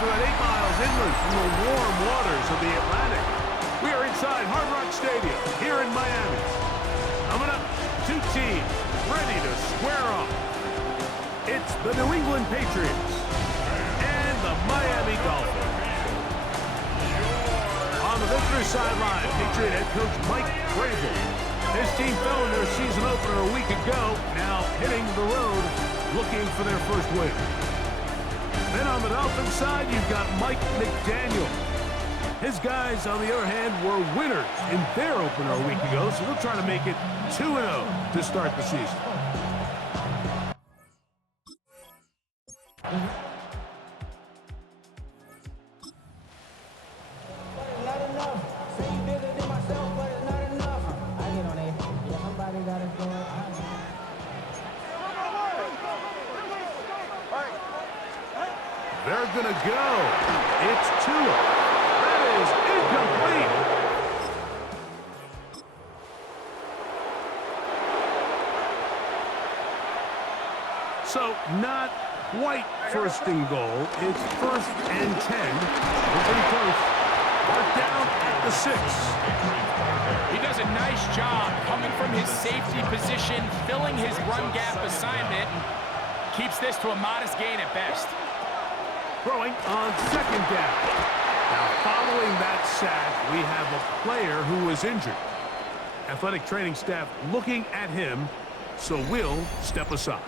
about 8 miles inland from the warm waters of the Atlantic. We are inside Hard Rock Stadium here in Miami. Coming up, two teams ready to square off. It's the New England Patriots and the Miami Dolphins. On the visitor sideline, Patriot head coach Mike Vrabel. His team fell in their season opener a week ago, now hitting the road, looking for their first win. Then on the Dolphins side, you've got Mike McDaniel. His guys, on the other hand, were winners in their opener a week ago, so they'll try to make it 2-0 to start the season. They're going to go. It's Tua. That is incomplete. So not quite first and goal. It's 1st and 10. We're pretty close. We're down at the 6. He does a nice job coming from his safety position, filling his run gap assignment, and keeps this to a modest gain at best. Throwing on 2nd down. Now, following that sack, we have a player who was injured. Athletic training staff looking at him, so we'll step aside.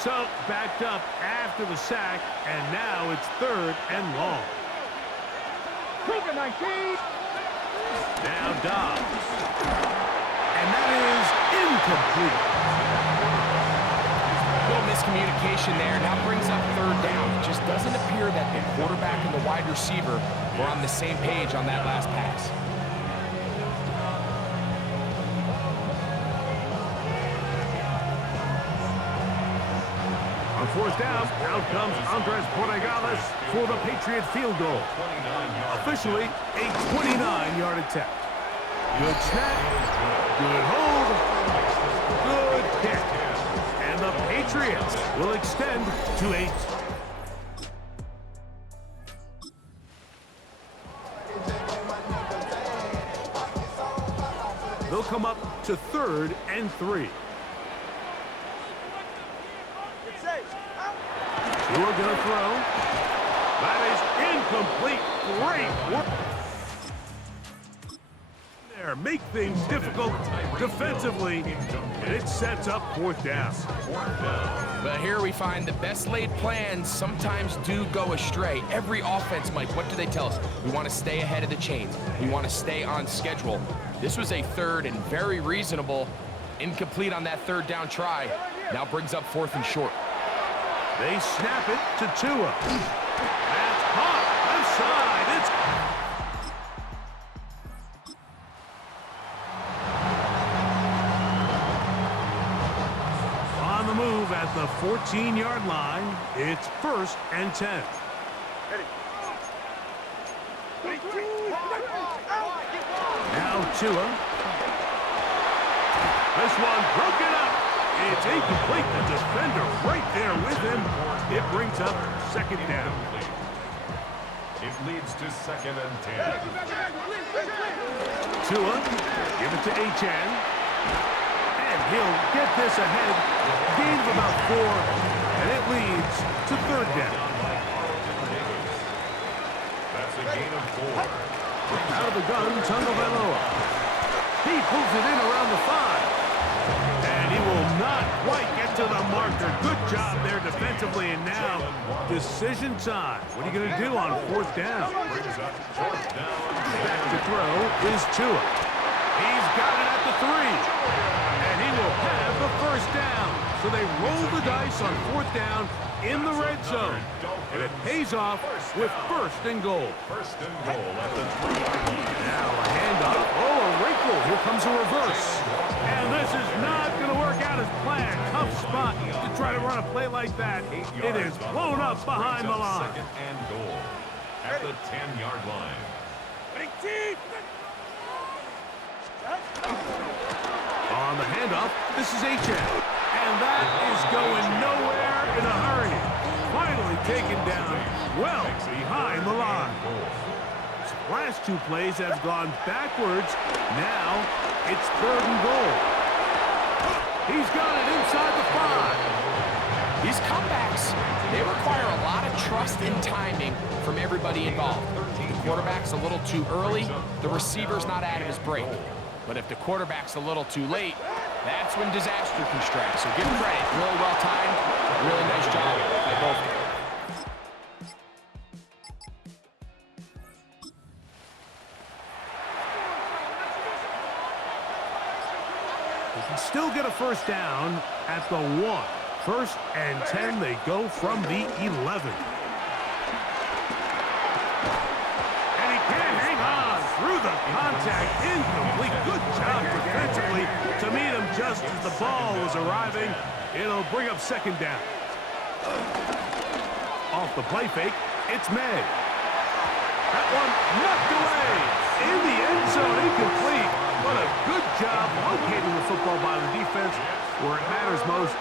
So, backed up after the sack, and now it's 3rd and long. Now Dobbs. And that is incomplete. Little miscommunication there. Now brings up 3rd down. It just doesn't appear that the quarterback and the wide receiver were on the same page on that last pass. On 4th down, out comes Andres Borregales for the Patriot field goal. Officially a 29-yard attempt. Good snap, good hold, good kick. And the Patriots will extend to 8. They'll come up to 3rd and 3. Tua gonna throw. That is incomplete. Great work. There, make things difficult defensively, and it sets up 4th down. But here we find the best laid plans sometimes do go astray. Every offense, Mike, what do they tell us? We want to stay ahead of the chains. We want to stay on schedule. This was a 3rd and very reasonable. Incomplete on that 3rd down try. Now brings up 4th and short. They snap it to Tua. That's caught. Left side. It's on the move at the 14-yard line. It's 1st and 10. Now Tua. This one broken up. It's incomplete. The defender right there with him. It brings up 2nd down. It leads to 2nd and 10. Tua, give it to Achane. And he'll get this ahead. Gain of about 4. And it leads to 3rd down. That's a gain of 4. Out of the gun, Tagovailoa. He pulls it in around the 5. And he will not quite get to the marker. Good job there defensively, and now decision time. What are you going to do on 4th down? Back to throw is Tua. He's got it at the 3. And he will have the 1st down. So they roll the dice on 4th down in the red zone. And it pays off with 1st and goal. 1st and goal at the 3. Now a handoff. Oh, a wrinkle. Here comes a reverse. And this is not going to work out as planned. Tough spot to try to run a play like that. It is blown up behind the line. 2nd and goal at the 10-yard line. On On the handoff, this is H.M. And that is going nowhere in a hurry. Finally taken down well behind the line. Last two plays have gone backwards. Now it's 3rd and goal. He's got it inside the 5. These comebacks, they require a lot of trust and timing from everybody involved. The quarterback's a little too early, the receiver's not out of his break. But if the quarterback's a little too late, that's when disaster can strike. So give credit, really well timed, really nice job by both. They can still get a first down at the 1. 1st and 10, they go from the 11. And he can't hang on through the contact. Incomplete. Good job defensively to meet him just as the ball was arriving. It'll bring up 2nd down. Off the play fake, it's May. That one knocked away. In the end zone, incomplete. What a good job locating the football by the defense where it matters most.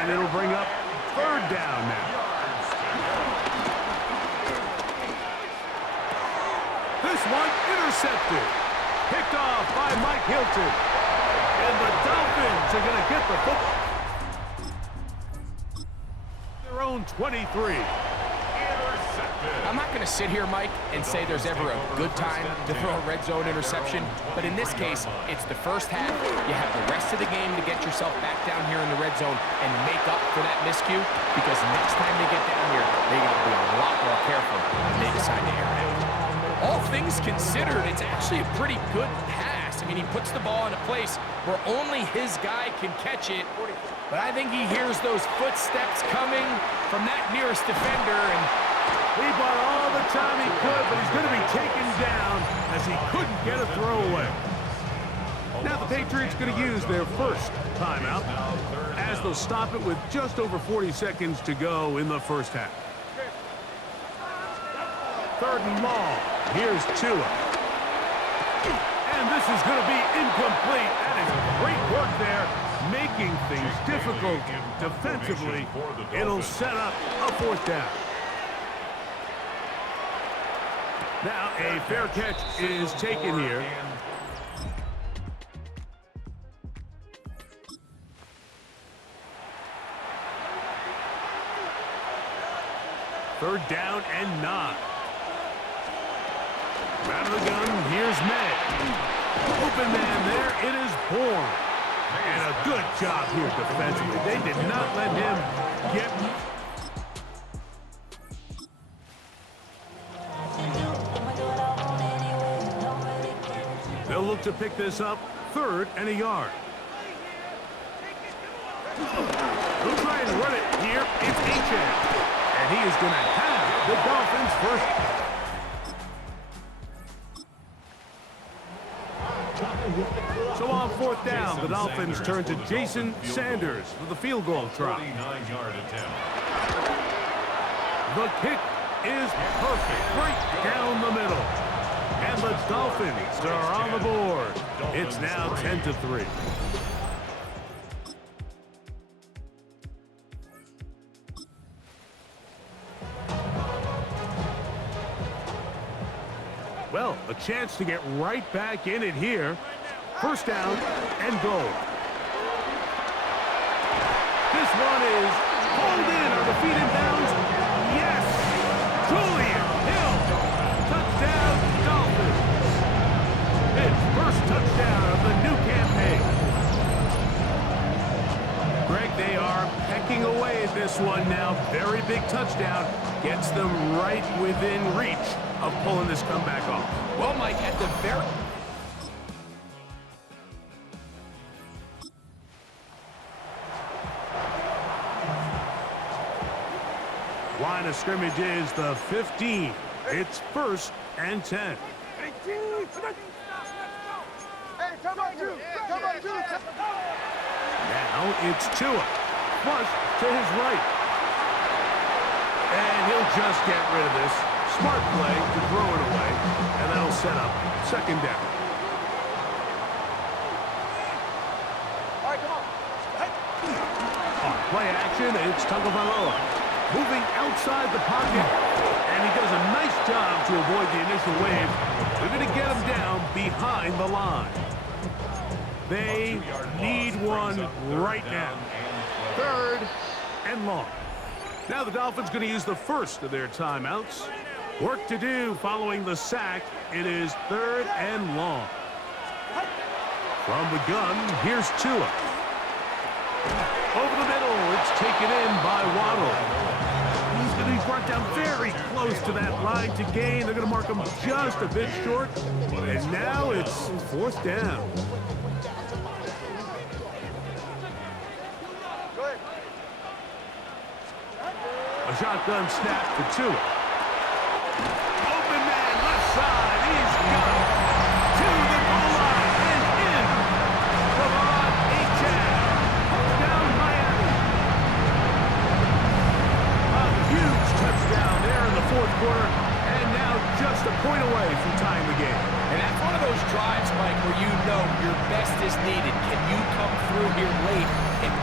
And it'll bring up 3rd down now. This one intercepted. Picked off by Mike Hilton. And the Dolphins are going to get the football. Their own 23. I'm not going to sit here, Mike, and say there's ever a good time to throw a red zone interception, but in this case, it's the first half. You have the rest of the game to get yourself back down here in the red zone and make up for that miscue, because next time they get down here, they got to be a lot more careful when they decide to air it. All things considered, it's actually a pretty good pass. I mean, he puts the ball in a place where only his guy can catch it, but I think he hears those footsteps coming from that nearest defender, and he bought all the time he could, but he's going to be taken down as he couldn't get a throwaway. Now the Patriots going to use their first timeout as they'll stop it with just over 40 seconds to go in the first half. 3rd and long. Here's Tua. And this is going to be incomplete. That is great work there, making things difficult defensively. It'll set up a 4th down. Now a fair catch is taken here. Third down and 9. Out of the gun, here's May. Open man there, it is Bourne. And a good job here defensively. They did not let him get... They'll look to pick this up, 3rd and a yard. They'll try and run it here. It's H.M. And he is going to have the Dolphins first. So on 4th down, the Dolphins turn to Jason Sanders for the field goal try. 49-yard attempt. The kick is perfect, right down the middle. And the Dolphins are on the board. It's now 10-3. Well, a chance to get right back in it here. First down and goal. This one is hauled in on the feet in bounds. Yes! Julian Hill! Touchdown, Dolphins! His first touchdown of the new campaign. Greg, they are pecking away at this one now. Very big touchdown. Gets them right within reach of pulling this comeback off. well, Mike, at the very... Line of scrimmage is the 15. It's 1st and 10. Now it's Tua. Flush to his right. And he'll just get rid of this. Smart play to throw it away. And that'll set up 2nd down. action. It's Tagovailoa moving outside the pocket, and he does a nice job to avoid the initial wave. They're going to get him down behind the line. They need one right now. 3rd and long. Now the Dolphins going to use the first of their timeouts. Work to do following the sack. It is 3rd and long. From the gun, here's Tua. Over the middle, it's taken in by Waddle. He's going to be brought down very close to that line to gain. They're going to mark him just a bit short. And now it's 4th down. A shotgun snap for Tua. Open man, left side. He's got it. To the goal line and in. Devon Achane. Touchdown, Miami. A huge touchdown there in the 4th quarter. And now just a point away from tying the game. And that's one of those drives, Mike, where you know your best is needed. Can you come through here late and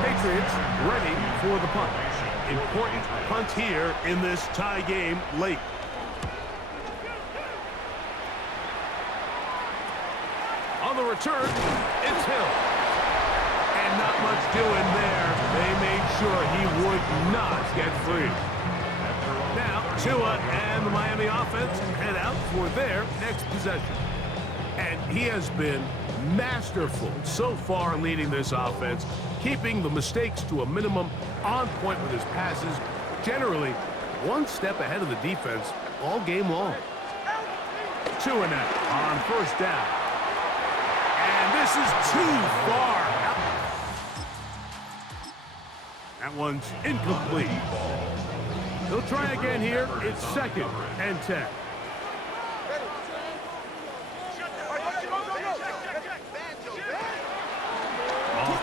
Patriots ready for the punt. Important punt here in this tie game late. On the return, it's Hill. And not much doing there. They made sure he would not get free. Now, Tua and the Miami offense head out for their next possession. And he has been masterful so far leading this offense, keeping the mistakes to a minimum, on point with his passes, generally one step ahead of the defense all game long. Tua now on 1st down. And this is too far. That one's incomplete. He'll try again here. It's 2nd and 10.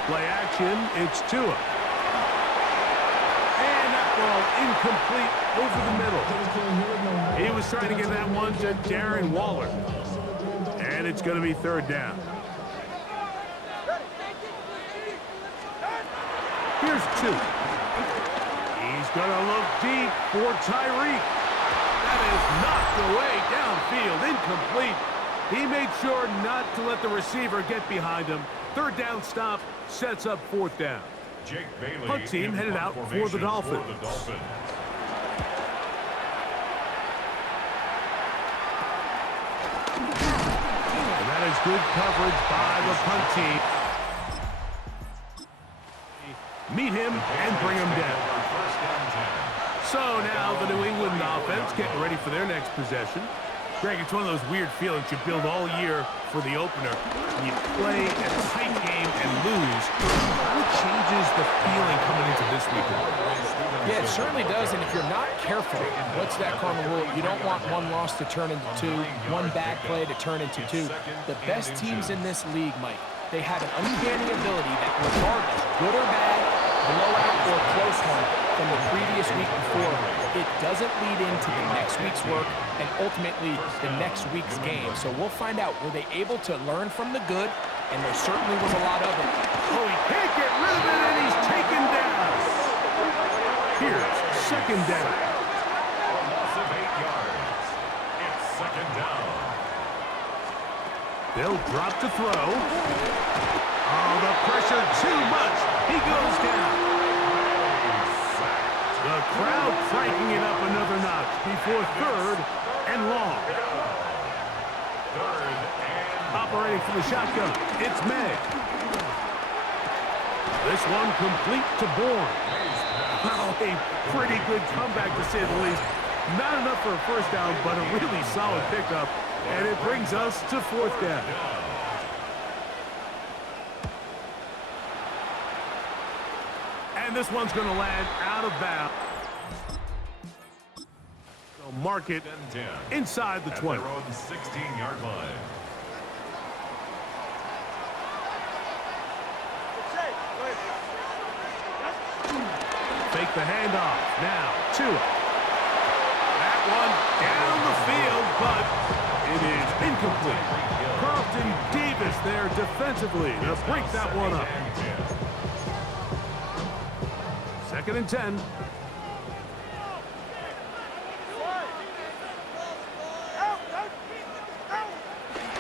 Play action, it's Tua. And that ball incomplete over the middle. He was trying to get that one to Darren Waller. And it's going to be 3rd down. Here's 2. He's going to look deep for Tyreek. That is knocked away downfield, incomplete. He made sure not to let the receiver get behind him. 3rd down stop sets up 4th down. Punt team headed out for the Dolphins. And that is good coverage by the punt team. Meet him and bring him down. So now the New England offense getting ready for their next possession. Greg, it's one of those weird feelings you build all year for the opener. You play a tight game and lose. What changes the feeling coming into this week? Yeah, it certainly does, and if you're not careful, what's that cardinal rule? You don't want one loss to turn into 2, one bad play to turn into 2. The best teams in this league, Mike, they have an uncanny ability that regardless, good or bad, blowout or close one from the previous week before, it doesn't lead into the next week's work and ultimately the next week's game. So we'll find out, were they able to learn from the good? And there certainly was a lot of it. Oh, he can't get rid of it, and he's taken down. Here's 2nd down. A loss of 8 yards. It's 2nd down. They'll drop to throw. Oh, the pressure too much. He goes down. The crowd cranking it up another notch before 3rd and long. Operating from the shotgun, it's May. This one complete to Bourne. Well, a pretty good comeback to say the least. Not enough for a 1st down, but a really solid pickup. And it brings us to 4th down. And this one's going to land out of bounds. They'll mark it inside the 20. At their own 16-yard line. Fake the handoff. Now, Tua. That one down the field, but It is incomplete. Carlton Davis there defensively to break that one up. 2nd and 10.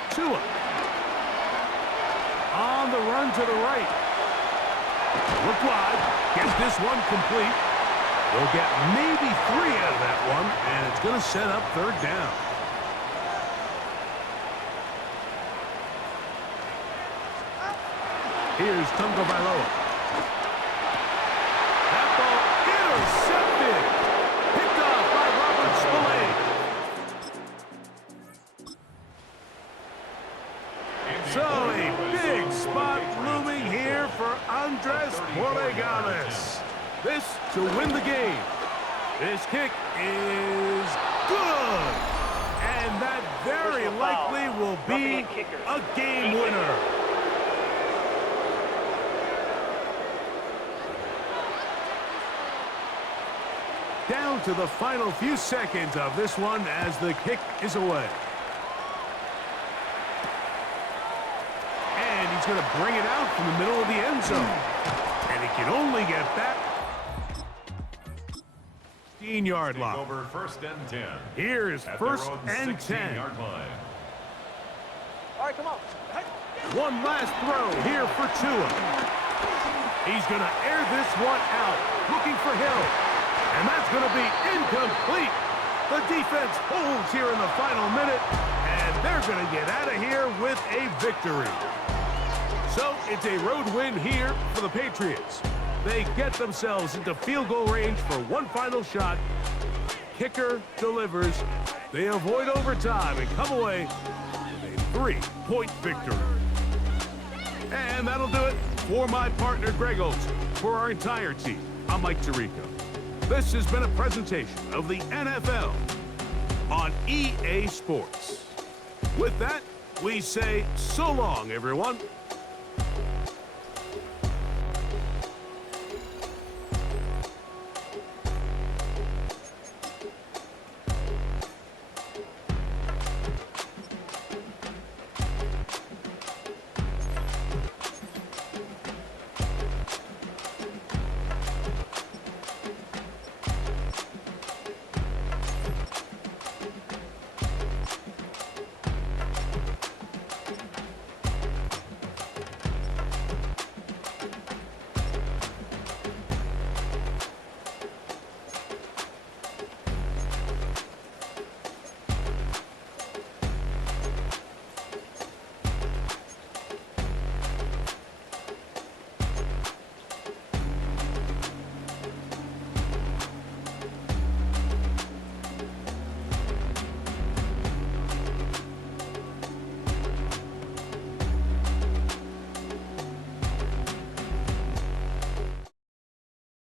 Tua. On the run to the right. Look wide. Get this one complete. They'll get maybe 3 out of that one, and it's going to set up 3rd down. Here's Tunga Bailoa. That ball intercepted. Picked off by Robert Spillane. So a big spot looming here for Andres Borregales. This to win the game. This kick is good. And that very likely will be a game winner. Down to the final few seconds of this one as the kick is away. And he's going to bring it out from the middle of the end zone. And he can only get back 15-yard line. Over 1st and 10. Here's 1st and 10. All right, come on. One last throw here for Tua. He's going to air this one out, looking for Hill. And that's going to be incomplete. The defense holds here in the final minute, and they're going to get out of here with a victory. So it's a road win here for the Patriots. They get themselves into field goal range for one final shot. Kicker delivers. They avoid overtime and come away with a 3-point victory. And that'll do it for my partner, Greg Olson. For our entire team, I'm Mike Tirico. This has been a presentation of the NFL on EA Sports. With that, we say so long, everyone.